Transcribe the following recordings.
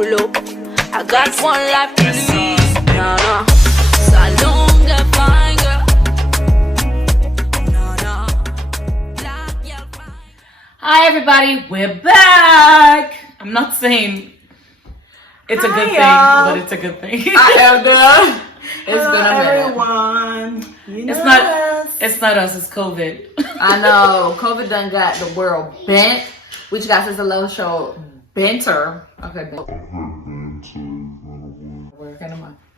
pull up. I got one life to live. No, no. Salon, get fine, girl. No, no. Black girl, fine. Hi, everybody. We're back. I'm not saying it's a good thing, but it's a good thing. I am good. It's Hello, been a minute. everyone. You know It's not us. It's COVID. I know. COVID done got the world bent. Which got us a low show benter. Okay, bent.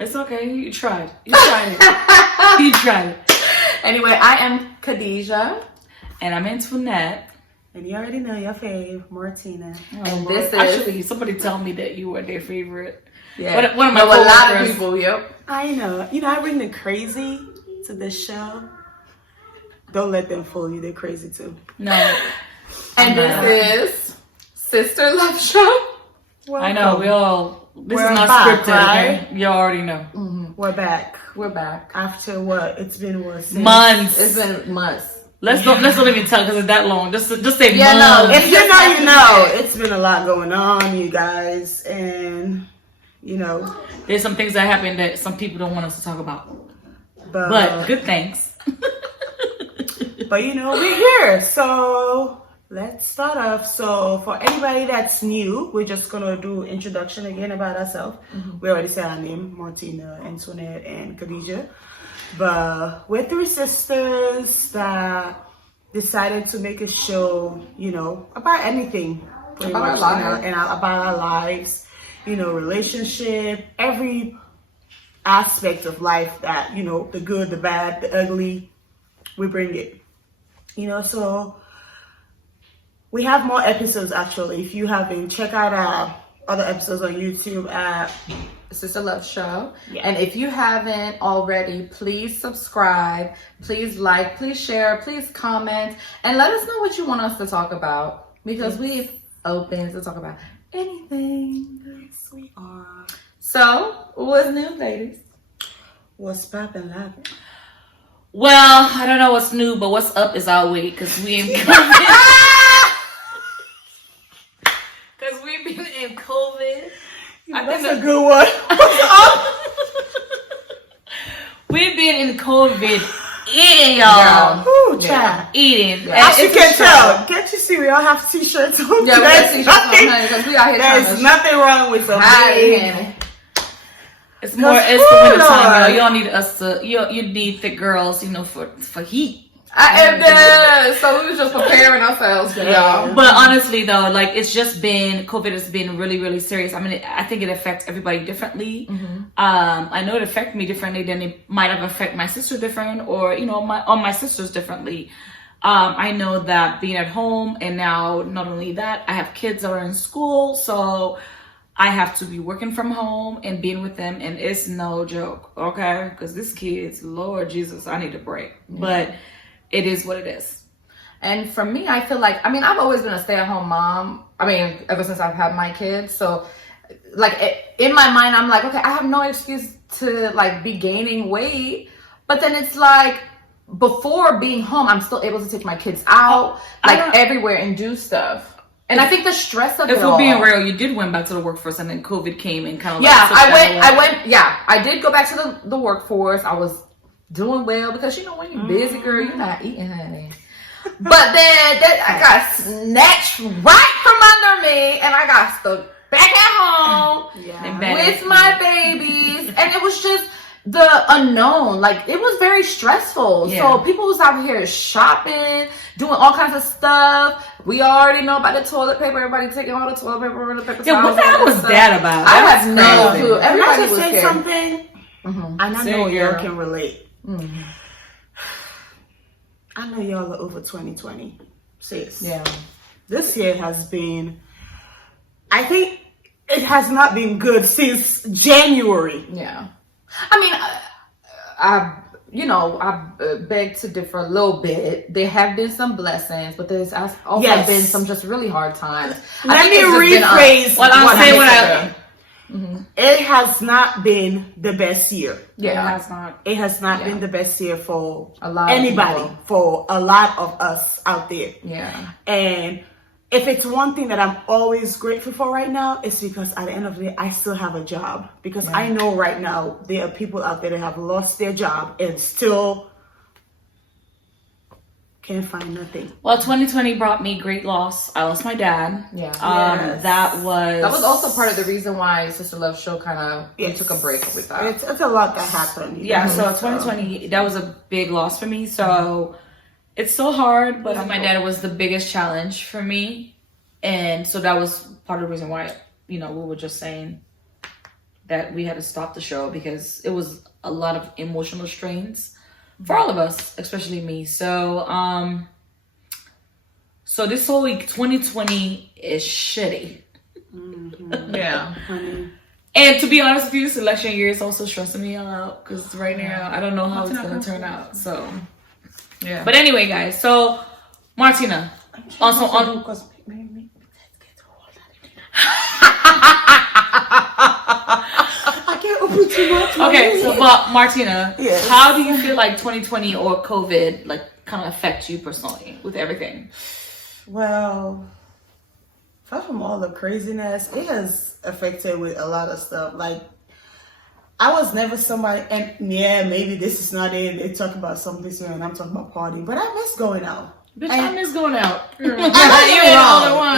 It's okay. You tried. You tried it. You tried it. Anyway, I am Khadijah. And I'm Antoinette. And you already know your fave, Martina. And this is Actually, somebody told me that you were their favorite. yeah. One of my a lot coworkers. of people. Yep. I know. You know, I bring the crazy to this show. Don't let them fool you. They're crazy too. No. And this is Sister Love Show. Welcome. I know. This We're is not back, scripted, right? okay? You already know. We're back. We're back. After what? It's been what? Since? Months. It's been months. Let's not even tell because it's that long. Just say Yeah, no, months. If you know, you know. It's been a lot going on, you guys. And, you know. There's some things that happen that some people don't want us to talk about. But Good things. But you know, we're here. So let's start off. So for anybody that's new, we're just gonna do introduction again about ourselves. We already said our name, Martina, Antoinette, and Khadijah. But we're three sisters that decided to make a show, you know, about anything. Pretty About much, our you know, lives. and about our lives, you know, relationship, every aspect of life that, you know, the good, the bad, the ugly, we bring it. You know, so we have more episodes actually. If you haven't, check out our other episodes on YouTube at Sister Love Show. Yeah. And if you haven't already, please subscribe, please like, please share, please comment, and let us know what you want us to talk about because we're open to talk about anything. Yes, we are. So, what's new, ladies? What's poppin' laughing? Well, I don't know what's new, but what's up is our weight because we in COVID. Because we've been in COVID. That's a good one. We've been in COVID eating, y'all. Ooh, Yeah. child. Eating. Yeah. As you It's a can show. tell, can't you see we all have t-shirts on? Yeah, we got There's t-shirts on, nothing- honey, because we out here trying There's to nothing wrong with the hide big. it. It's more. Because, It's the ooh, winter time, Lord. y'all. Y'all need us to. You need thick girls, you know, for heat. I am dead. So we was just preparing ourselves for y'all. But honestly, though, like it's just been COVID has been really, really serious. I mean, I think it affects everybody differently. I know it affected me differently than it might have affected my sister different, or you know, my sisters differently. I know that being at home, and now not only that, I have kids that are in school, so I have to be working from home and being with them, and it's no joke, okay? Because this kids, Lord Jesus, I need a break, but it is what it is. And for me, I feel like, I mean, I've always been a stay-at-home mom. I mean, ever since I've had my kids. So, like, in my mind, I'm like, okay, I have no excuse to, like, be gaining weight. But then it's like, before being home, I'm still able to take my kids out, like, everywhere and do stuff. And I think the stress of it If all. we're being real, you did went back to the workforce, and then COVID came and kind of Yeah, took that away. I did go back to the workforce. I was doing well because, you know, when you're busy, girl, you're not eating, honey. But then I got snatched right from under me, and I got stuck back at home with my babies, and it was just the unknown. Like, it was very stressful. Yeah. So people was out here shopping, doing all kinds of stuff. We already know about the toilet paper. Everybody taking all the toilet paper and the paper Yeah, what towels the hell and was stuff. that about? I That's have no crazy. clue. Can I Everybody just was say scared. something? Mm-hmm. And I Say know it, y'all girl. can relate. Mm-hmm. I know y'all are over 2020. Sis. Yeah. This year has been, I think it has not been good since January. Yeah. I mean, I beg to differ a little bit. There have been some blessings, but there's also Yes. been some just really hard times. Let me rephrase Well, I'll say what I. It has not been the best year. Yeah. It's not. It has not Yeah. been the best year for A lot of anybody, people. for a lot of us out there. Yeah. And if it's one thing that I'm always grateful for right now, it's because at the end of the day, I still have a job. Because I know right now there are people out there that have lost their job and still can't find nothing. Well, 2020 brought me great loss. I lost my dad. Yeah. That was also part of the reason why Sister Love show kind of we took a break with that. It's a lot that happened. Yeah, so 2020, that was a big loss for me. So it's so hard, but my dad was the biggest challenge for me. And so that was part of the reason why, we were just saying that we had to stop the show, because it was a lot of emotional strains for all of us, especially me. So, so this whole week, 2020 is shitty. Mm-hmm. Yeah. And to be honest with you, this election year is also stressing me out, because right now I don't know how it's going to turn out. So, yeah. But anyway, guys. So, Martina, also on. I can't open too much. Okay, so but Martina, Yes. How do you feel like 2020 or COVID kind of affect you personally with everything? Well, apart from all the craziness, it has affected with a lot of stuff. Like, I was never somebody, and yeah, maybe this is not it. They talk about something soon, and I'm talking about partying, but I miss going out. Bitch, I miss going out. You're wrong.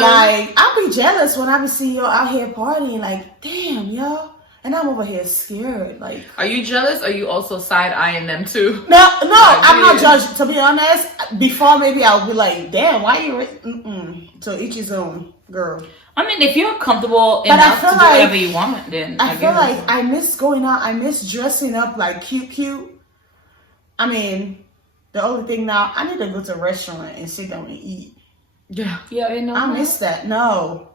Like, I'll be jealous when I be seeing y'all out here partying. Like, damn, yo. And I'm over here scared. Like, are you jealous? Or are you also side-eyeing them too? No, I'm not judging. To be honest, before maybe I'll be like, damn, why you? So each his own, girl. I mean, if you're comfortable enough to do whatever you want, then I feel like I miss going out. I miss dressing up like cute. I mean, the only thing now, I need to go to a restaurant and sit down and eat. Yeah, I miss that. No.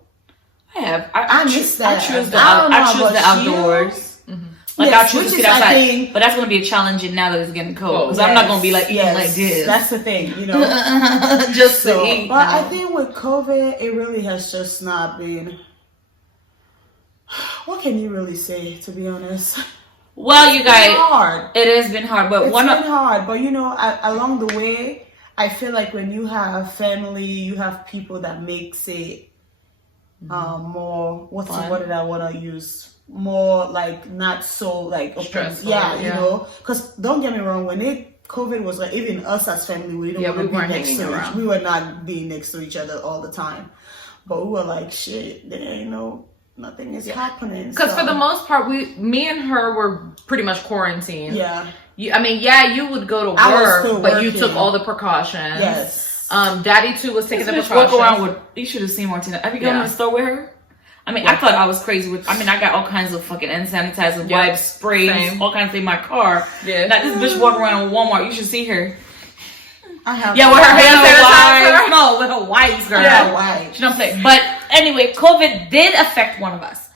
I have. I miss that. I choose the outdoors. Mm-hmm. Like, yes, I choose to sit outside. But that's going to be a challenge now that it's getting cold. Because I'm not going to be like eating like this. That's the thing, Just to eat. But I think with COVID, it really has just not been. What can you really say, to be honest? Well, you guys, hard. It has been hard. But it's been hard. But along the way, I feel like when you have family, you have people that makes it more. What's the word that I want to use? More like not so like stressful. Yeah, because don't get me wrong, when COVID was like, even us as family, we weren't next to each. We were not being next to each other all the time, but we were like, shit, there ain't nothing is happening. Because for the most part, me and her were pretty much quarantined. Yeah. You would go to work, but you took all the precautions. Yes. Daddy too was taking the precautions. Walk around with. You should have seen Martina. Have you gone to the store with her? I mean, I thought I was crazy with. I mean, I got all kinds of fucking hand sanitizer, wipes, sprays, all kinds of things in my car. Yeah. Like this bitch walk around with Walmart. You should see her. I have. Yeah, with her hand sanitizer. No, with her wipes, girl. Yeah, wipes. She don't play. But anyway, COVID did affect one of us.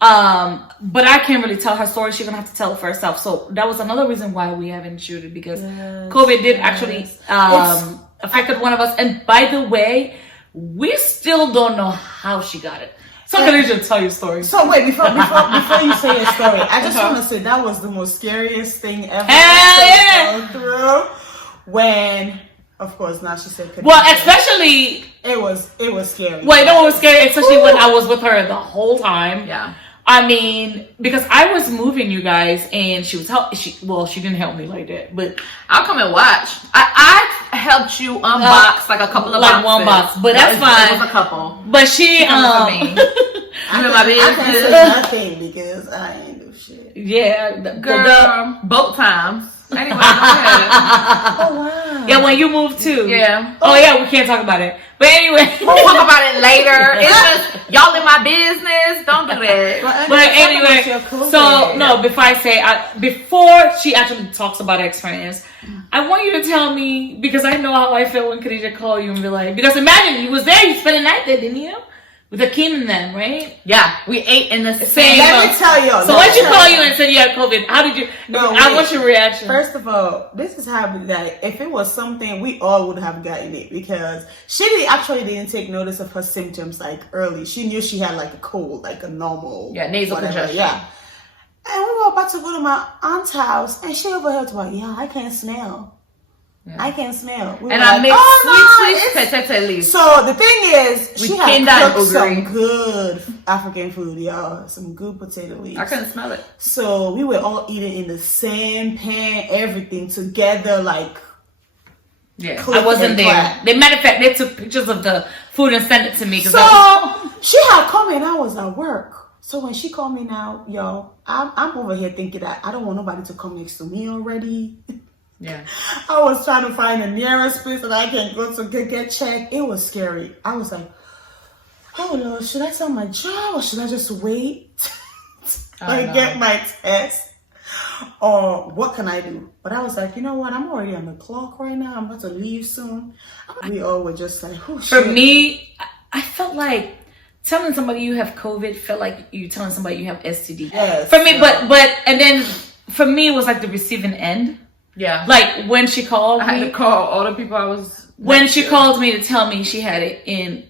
But I can't really tell her story. She's gonna have to tell it for herself. So that was another reason why we haven't shooted, because COVID did actually affected one of us. And by the way, we still don't know how she got it. So I'm gonna just tell your story. So wait, before you say your story, I just want to say that was the most scariest thing ever to go through. When, of course, now she said. Well, especially it was scary. Well, you know what was scary? Especially when I was with her the whole time. Yeah. I mean, because I was moving, you guys, and she was she didn't help me like that, but I'll come and watch. I helped you unbox like a couple of boxes. One box, but that's fine. It was a couple. But she I can't say nothing because I ain't do shit. Yeah, girl, both times. Anyway, go ahead. Oh wow. Yeah, when you moved too. Yeah. Oh yeah, we can't talk about it. But anyway, we'll talk about it later. It's just y'all in my business. Don't do that. But anyway, so no. Before she actually talks about her experience, I want you to tell me, because I know how I feel when Khadija called you and be like, because imagine you was there, you spent the night there, didn't you? With Akeem and them, right? Yeah, we ate in the same. Let me tell you. So once you call you and said you had COVID, how did you? I want your reaction. First of all, this is how that if it was something, we all would have gotten it, because she didn't take notice of her symptoms like early. She knew she had like a cold, like a normal nasal congestion. Yeah. And we were about to go to my aunt's house, and she overheard like, I can't smell. I can't smell. We And were I like, made "Oh, sweet petete leaves. So the thing is, she had kinda and cooked some ogre. good African food, y'all. Some good potato leaves. I couldn't smell it. So we were all eating in the same pan, everything together, like. Yeah, Click I wasn't and there. clap. They matter of fact, they took pictures of the food and sent it to me. 'Cause So she had called me and I was at work. So when she called me now, yo, I'm over here thinking that I don't want nobody to come next to me already. yeah, I was trying to find the nearest place that I can go to get checked. It was scary. I was like, oh Lord, should I tell my job or should I just wait and get my test? Or what can I do? But I was like, you know what? I'm already on the clock right now. I'm about to leave soon. We all were just like, oh shit. for me, I felt like telling somebody you have COVID felt like you telling somebody you have STD. Yes. For me, but and then for me it was like the receiving end. Yeah. Like when she called I had to me, call all the people I was. when she called me to tell me she had it in,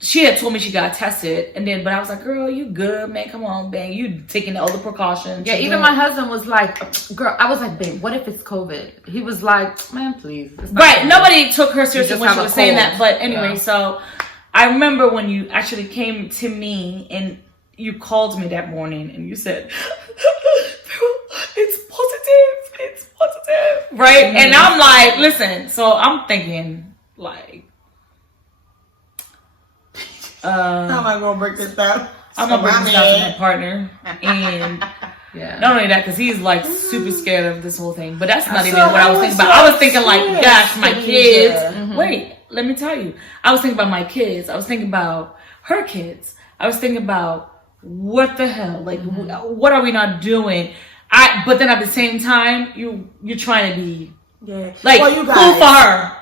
she had told me she got tested, and then but I was like, girl, you good, man? Come on, bang, you taking all the precautions. Yeah, You even good. my husband was like, girl, I was like, babe, what if it's COVID? He was like, man, please. it's not Right, COVID." nobody took her seriously just when she have a was saying cold. that. But anyway, Yeah. so I remember when you actually came to me and you called me that morning and you said, it's positive, right? Mm-hmm. And I'm like, listen, so I'm thinking like, How am I gonna break this down? I'm gonna bring this down to my partner, and Yeah. not only that, because he's like super scared of this whole thing. But that's not even So what I was I thinking was about. I was so thinking like, serious, gosh, my Tanisha. kids. Mm-hmm. Wait, let me tell you. I was thinking about my kids. I was thinking about her kids. I was thinking about what the hell, like, what are we not doing? But then at the same time, you're trying to be Yeah. like Well, you cool guys, for her.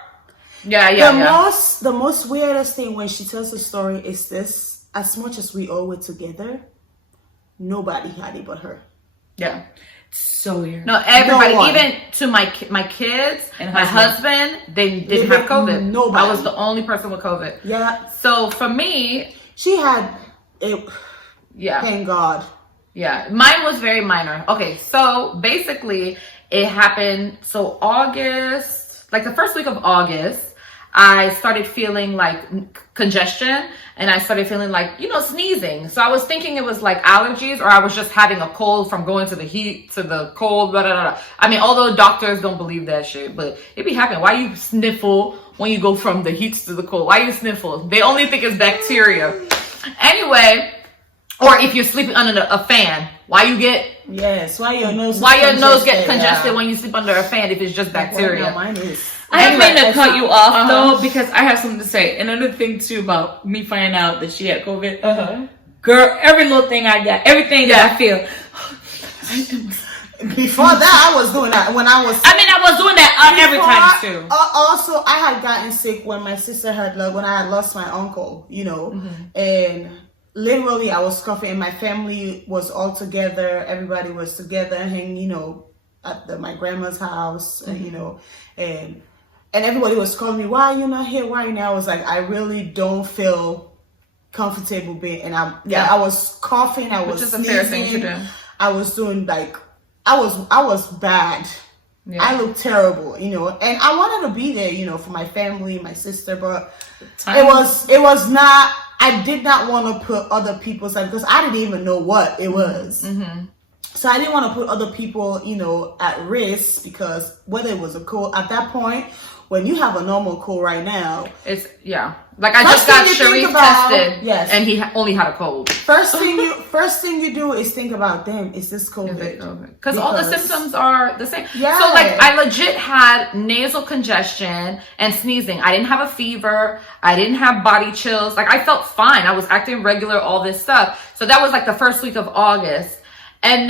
Yeah. the most weirdest thing when she tells the story is this: as much as we all were together, nobody had it but her. Yeah. So weird. No, everybody, No one. even to my kids And my husband. husband, they didn't have COVID. Nobody. I was the only person with COVID. Yeah, So for me, she had it. yeah. Thank God. Yeah, mine was very minor. Okay, so basically it happened. So August, like the first week of August, I started feeling like congestion and I started feeling like, sneezing. So I was thinking it was like allergies or I was just having a cold from going to the heat to the cold, blah, blah, blah. I mean, although doctors don't believe that shit, but it be happening. Why you sniffle when you go from the heat to the cold? Why you sniffle? They only think it's bacteria. Anyway, or if you're sleeping under a fan, why you get Yes. Why your nose? get congested when you sleep under a fan if it's just bacteria? Well, mine is. I Anyway, didn't mean to cut you off Uh-huh. though, because I have something to say. And another thing too about me finding out that she had COVID. Girl, every little thing I got, everything that I feel. Before that, I was doing that when I was. I mean, I was doing that every time too. Also, I had gotten sick when my sister when I had lost my uncle, and literally I was coughing and my family was all together. Everybody was together hanging, at my grandma's house, and everybody was calling me, why are you not here? Why are you not? I was like, I really don't feel comfortable being, and I was coughing. I was Which is a fair thing to sneezing. do. I was doing I was bad. Yeah. I looked terrible, and I wanted to be there, for my family, my sister, but it was not. I did not want to put other people's because I didn't even know what it was. Mm-hmm. So I didn't want to put other people, at risk because whether it was a cold at that point, when you have a normal cold right now, It's like I First just got thing you Sharif think about- tested, yes. and he only had a cold. first thing you do is think about them. Is this COVID? Because all the symptoms are the same. Yeah. So like I legit had nasal congestion and sneezing. I didn't have a fever. I didn't have body chills. Like I felt fine. I was acting regular, all this stuff. So that was like the first week of August. And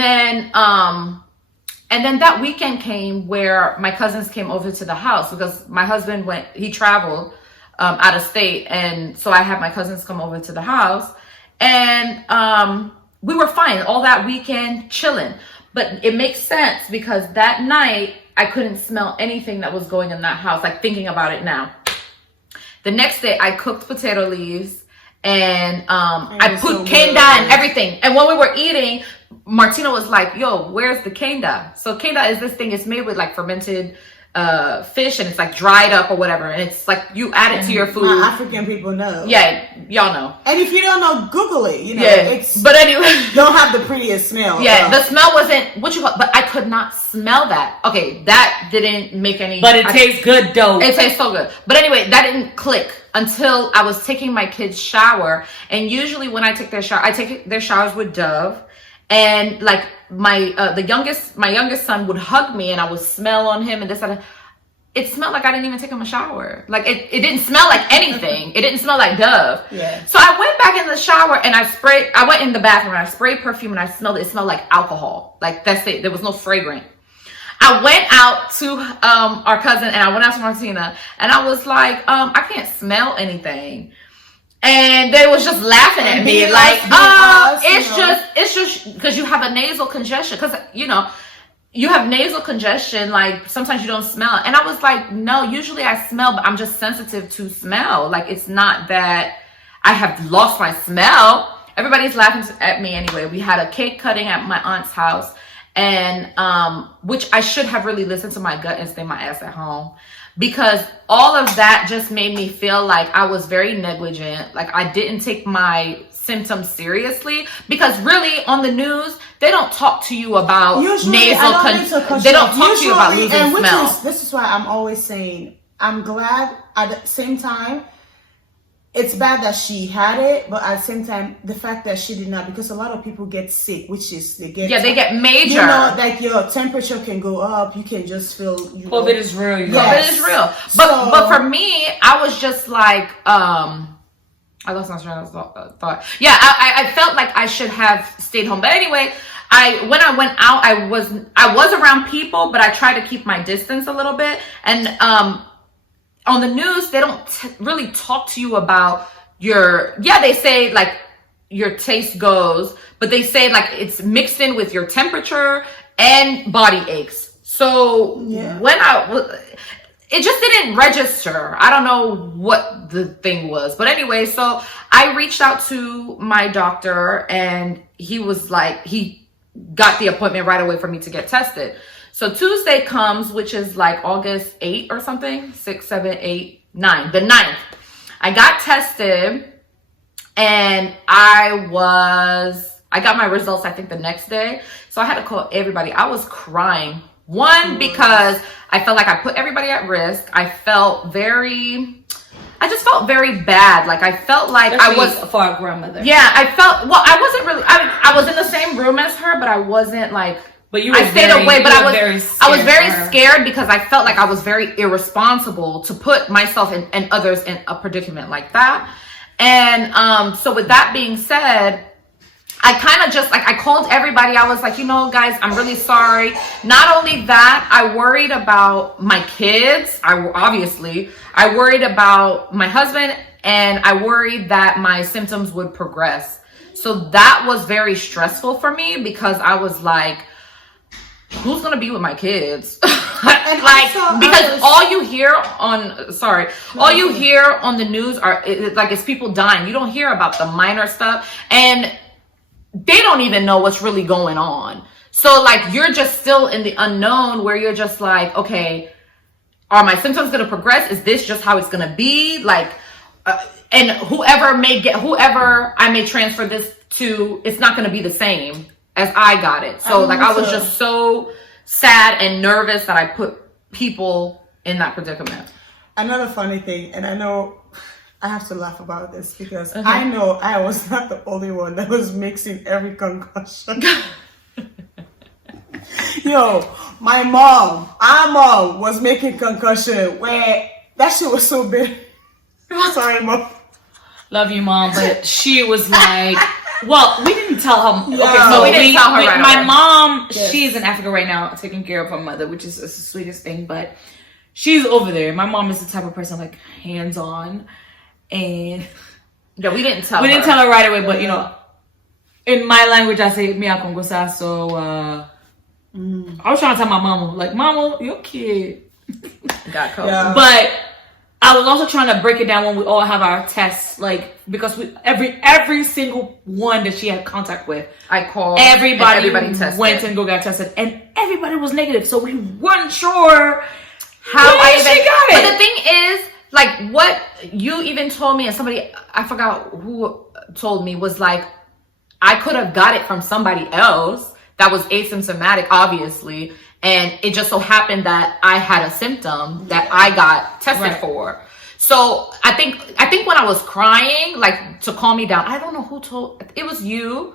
then that weekend came where my cousins came over to the house because my husband he traveled out of state. And so I had my cousins come over to the house and we were fine all that weekend chilling. But it makes sense because that night I couldn't smell anything that was going in that house, like thinking about it now. The next day I cooked potato leaves and I put so kenda good. and everything. And when we were eating, Martina was like, yo, where's the kenda? So kenda is this thing, it's made with like fermented fish and it's like dried up or whatever, and it's like you add it to your food. My African people know. Yeah, y'all know. And if you don't know, Google it. You know, but anyway, don't have the prettiest smell. Yeah, the smell wasn't what you call, but I could not smell that. Okay, that didn't make any. But it tastes good though. It tastes so good. But anyway, that didn't click until I was taking my kids' shower, and usually when I take their shower, I take their showers with Dove. And like my youngest son would hug me, and I would smell on him, and this and that. It smelled like I didn't even take him a shower. Like it didn't smell like anything. It didn't smell like Dove. Yeah. So I went back in the shower and I went in the bathroom and I sprayed perfume and I smelled it. It smelled like alcohol. Like that's it. There was no fragrance. I went out to our cousin and I went out to Martina and I was like, I can't smell anything. And they was just laughing at me like, it's just because you have a nasal congestion. Because, you have nasal congestion, like sometimes you don't smell. And I was like, no, usually I smell, but I'm just sensitive to smell. Like it's not that I have lost my smell. Everybody's laughing at me anyway. We had a cake cutting at my aunt's house, and which I should have really listened to my gut and stayed my ass at home, because all of that just made me feel like I was very negligent. Like I didn't take my symptoms seriously, because really on the news they don't talk to you about nasal congestion. They don't talk to you about losing smell. This is why I'm always saying I'm glad. At the same time, it's bad that she had it, but at the same time, the fact that she did not, because a lot of people get sick, which is they get major. Like your temperature can go up. You can just feel. COVID is real. COVID is real. But for me, I was just like. I lost my train of thought. Yeah, I felt like I should have stayed home. But anyway, when I went out, I was around people, but I tried to keep my distance a little bit. And on the news, they don't really talk to you about they say like your taste goes, but they say like it's mixed in with your temperature and body aches. So when it just didn't register. I don't know what the thing was. But anyway, so I reached out to my doctor and he was like, he got the appointment right away for me to get tested. So Tuesday comes, which is like August 8th or something, 6, 7, 8, 9, the 9th. I got tested and I got my results, I think the next day. So I had to call everybody. I was crying. One, because I felt like I put everybody at risk. I just felt very bad. Like I felt like I was for our grandmother. Yeah, I wasn't really, I was in the same room as her, but I wasn't like, but I stayed away, but I was very scared because I felt like I was very irresponsible to put myself and others in a predicament like that. And so with that being said, I kind of just like, I called everybody. I was like, guys, I'm really sorry. Not only that, I worried about my kids. I worried about my husband, and I worried that my symptoms would progress. So that was very stressful for me because I was like, who's going to be with my kids? Because all you hear on the news is people dying. You don't hear about the minor stuff. And they don't even know what's really going on. So like you're just still in the unknown where you're just like, okay, are my symptoms going to progress? Is this just how it's going to be? Like, and whoever I may transfer this to, it's not going to be the same as I got it. So I was just so sad and nervous that I put people in that predicament. Another funny thing, and I know I have to laugh about this because I know I was not the only one that was mixing every concussion. My mom, our mom was making concussion where that shit was so big. Sorry, Mom. Love you, Mom, but she was like, well, we didn't tell her. Yeah. Okay, so we didn't tell her right my away. Mom, she's in Africa right now taking care of her mother, which is the sweetest thing, but she's over there. My mom is the type of person like hands-on. And we didn't tell her right away, but in my language I say "Mia Kongosa." So I was trying to tell my mama, like, "Mama, your kid got COVID." Yeah. But I was also trying to break it down when we all have our tests, like because every single one that she had contact with, I called. Everybody tested. Went and got tested, and everybody was negative. So we weren't sure how Yeah, I she even. got it. But the thing is, like, what you even told me, and somebody, I forgot who told me, was like, I could have got it from somebody else that was asymptomatic, obviously, and it just so happened that I had a symptom that I got tested for. So I think when I was crying, like, to calm me down, I don't know who told, it was you.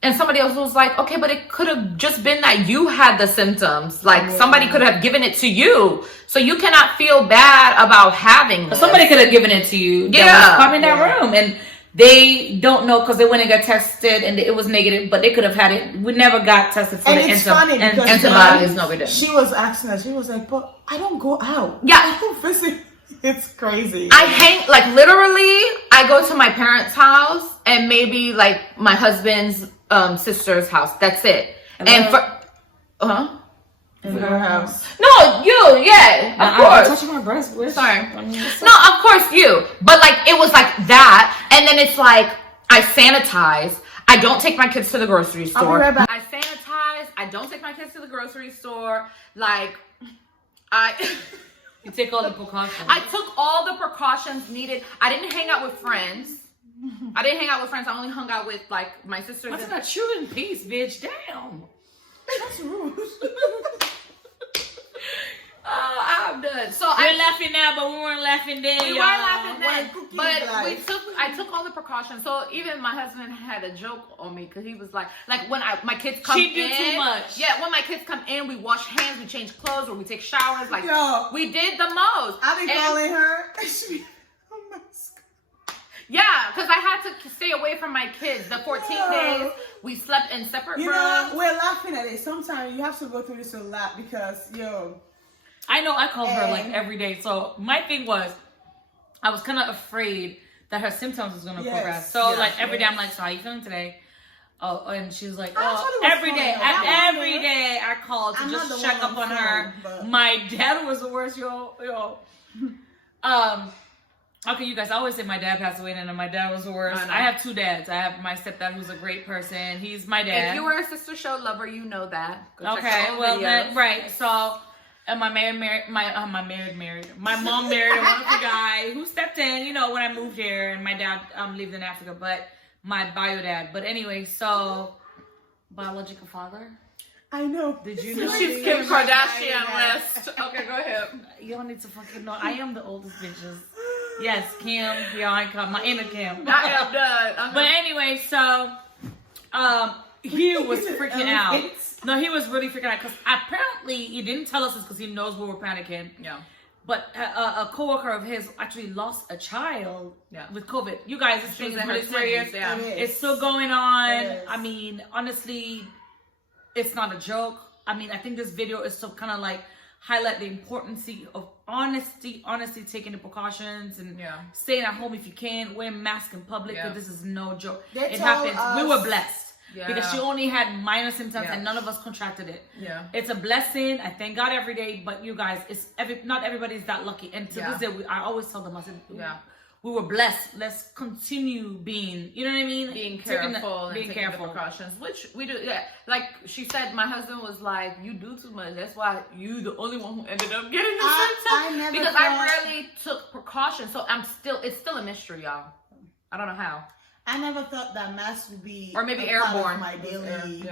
And somebody else was like, okay, but it could have just been that you had the symptoms. Like, somebody could have given it to you. So you cannot feel bad about having this. Somebody could have given it to you. Yeah. That was probably in that room. And they don't know because they went and got tested and it was negative, but they could have had it. We never got tested for And the it's funny because antibodies. No, we didn't. She was asking us. She was like, "But I don't go out. Yeah. I don't visit." It's crazy. I hang, like, literally, I go to my parents' house and maybe, like, my husband's sister's house. That's it. And for, in her house. No, you, yeah, of I'm course. touching my breast. Sorry. No, of course you. But, like, it was like that. And then it's like, I sanitize. I don't take my kids to the grocery store. I'll be right back. I sanitize. I don't take my kids to the grocery store. Like, You take all the precautions. I took all the precautions needed. I didn't hang out with friends. I only hung out with, like, my sisters. That's not true in peace, bitch. Damn. That's rude. I'm done. So We're laughing now, but we weren't laughing then. We y'all. were laughing then, Cookie but life. I took all the precautions. So even my husband had a joke on me because he was like when my kids come She do in, too much. Yeah, when my kids come in, we wash hands, we change clothes, or we take showers. Like, Yo. we did the most. I be And- calling her. She be, oh my God. Yeah, because I had to stay away from my kids. The 14 days we slept in separate You rooms. know, we're laughing at it. Sometimes you have to go through this a lot because, yo. I know I called her like every day. So my thing was, I was kind of afraid that her symptoms was going to progress. So like every day I'm like, so how you feeling today? Oh, and she was like, oh, every day. Every day I called to just check up on her. My dad was the worst, yo. Okay, you guys, I always say my dad passed away and then my dad was the worst. I have two dads. I have my stepdad who's a great person. He's my dad. If you were a Sister Show lover, you know that. Go check Okay, the old well, videos. then, right. So, and my mom married a wonderful guy who stepped in, you know, when I moved here, and my dad lived in Africa, but my bio dad. But anyway, so, biological father. I know. Did you know? She's Kim Kardashian list. Okay, go ahead. You don't need to fucking know. I am the oldest bitches. Yes, Kim. Yeah, I call my inner Kim. I am done. But anyway, so he was freaking out. No, he was really freaking out because apparently he didn't tell us this because he knows we were panicking. Yeah. But a coworker of his actually lost a child with COVID. You guys, this thing is really serious. Yeah. It's still going on. It is. I mean, honestly, it's not a joke. I mean, I think this video is to kind of like highlight the importance of honestly taking the precautions and staying at home if you can, wearing masks in public, because this is no joke. It happens. We were blessed. Because she only had minor symptoms and none of us contracted it. Yeah, it's a blessing. I thank God every day. But you guys, not everybody's that lucky. And to this day, I always tell them, I said, we were blessed. Let's continue being, you know what I mean? Being careful and taking the precautions, which we do. Yeah, like she said, my husband was like, "You do too much. That's why you the only one who ended up getting the symptoms." Because I rarely took precautions, so it's still a mystery, y'all. I don't know how. I never thought that masks would be or maybe a part airborne. of my daily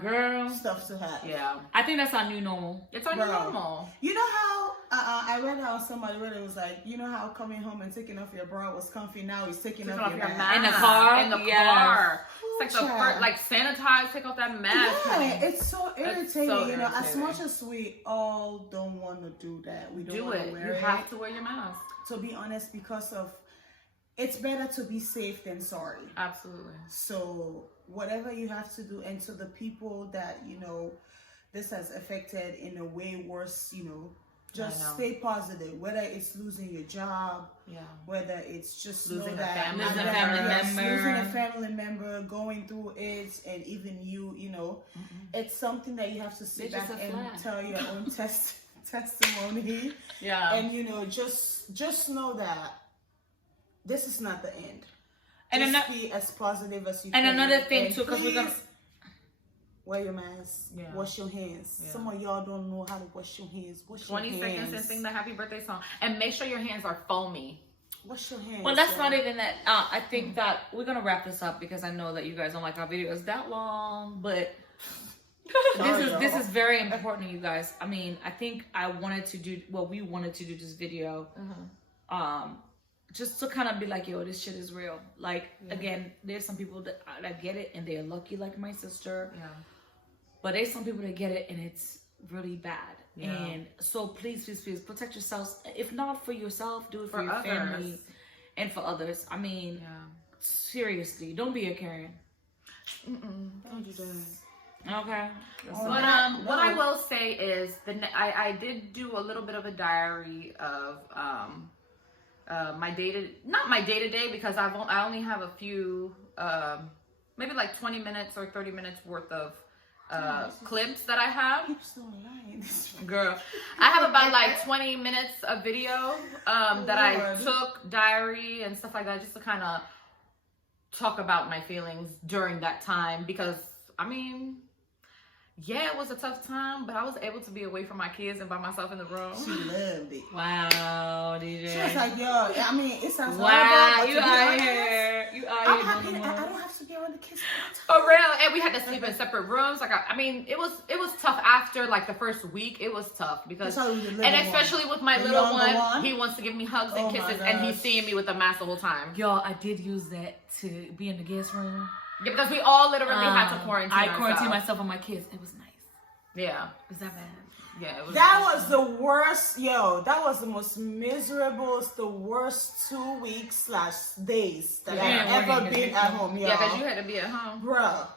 girl stuff to have. Yeah, I think that's our new normal. It's our new normal. You know how I read how somebody read it was like, you know how coming home and taking off your bra was comfy. Now he's taking off your mask in the car. In the car. It's like the first, like sanitize, take off that mask. Yeah, it's so irritating. So you know, as much as we all don't want to do that, we don't want to wear it. You have to wear your mask. To be honest, because of it's better to be safe than sorry. Absolutely. So whatever you have to do, and to the people that, you know, this has affected in a way worse, you know, just stay positive. Whether it's losing your job, whether it's just losing a family member, going through it, and even you know, it's something that you have to sit back and tell your own testimony. Yeah. And you know, just know that this is not the end. And just be as positive as you can. And another thing too, because we're gonna. wear your mask, Yeah. wash your hands. Yeah. Some of y'all don't know how to wash your hands. Wash 20 your seconds and hands. sing the happy birthday song. And make sure your hands are foamy. Wash your hands. Well, that's y'all. not even that. I think that we're gonna wrap this up because I know that you guys don't like our videos that long, but this is very important, you guys. I mean, I think we wanted to do this video, just to kind of be like, yo, this shit is real. Like, again, there's some people that get it and they're lucky, like my sister. Yeah. But there's some people that get it and it's really bad. Yeah. And so please protect yourselves. If not for yourself, do it for your others. family and for others. I mean, seriously, don't be a Karen. Don't do that. Okay. But what I will say is I did do a little bit of a diary of my not my day-to-day, because I only have a few maybe like 20 minutes or 30 minutes worth of clips that I have. Girl, I have about like 20 minutes of video that I took, diary and stuff like that, just to kind of talk about my feelings during that time, because I mean, yeah, it was a tough time, but I was able to be away from my kids and by myself in the room. She loved it. Wow, DJ. She was like, yo, I mean, it sounds wow, horrible, but you to be out honest, here. You out I'm here happy doing that the I most. don't have to be around the kids. For real, and we had to sleep in separate rooms. Like, I mean, it was tough after like the first week. It was tough because, That's how we did and little especially with my The little younger one, one? he wants to give me hugs Oh and my kisses, and he's gosh. seeing me with a mask the whole time. Y'all, I did use that to be in the guest room. Yeah, because we all literally had to quarantine. I quarantined ourselves. myself and my kids. It was nice. Yeah, Was that bad? yeah. It was That was the worst, yo. That was the most miserable, the worst 2 weeks / days that I've ever been at home, yo. Yeah, because you had to be at home. Bruh.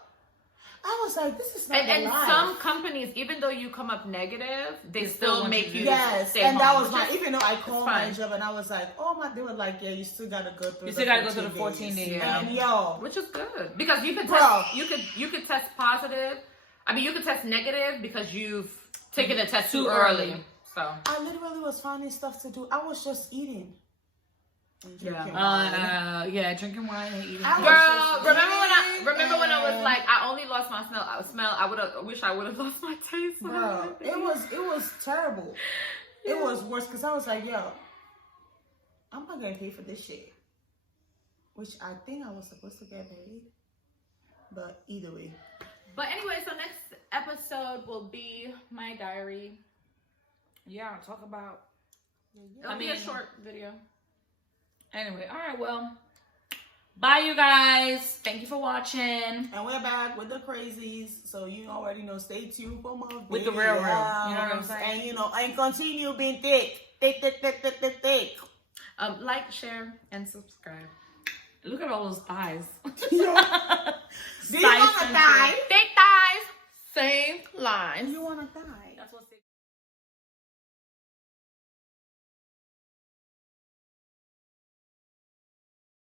I was like, this is not And the life. some companies, even though you come up negative, they still want make you to you Yes, stay and home. that was which my, is- even though I called my fine. job and I was like, oh my, they were like, yeah, you still gotta go through You still gotta go through the 14 days. Yeah. And yo, Which is good because you could Bro. test, you could test positive. I mean, you could test negative because you've taken the test too early. So I literally was finding stuff to do. I was just eating. And Yeah. drinking wine. Yeah, drinking wine and eating. I was girl, just remember when I was eating. like, I only lost my smell. I wish I would have lost my taste. Bro, it was terrible. It was worse because I was like, yo, I'm not gonna pay for this shit. Which I think I was supposed to get paid. But either way. But anyway, so next episode will be my diary. Yeah, talk about. It'll be a short video. Anyway, all right, well, bye, you guys. Thank you for watching. And we're back with the crazies. So you already know, stay tuned for more With the real, you know what I'm videos. saying? And continue being thick. Thick. Like, share, and subscribe. Look at all those thighs. Do you want a thigh? Big thighs, same line. You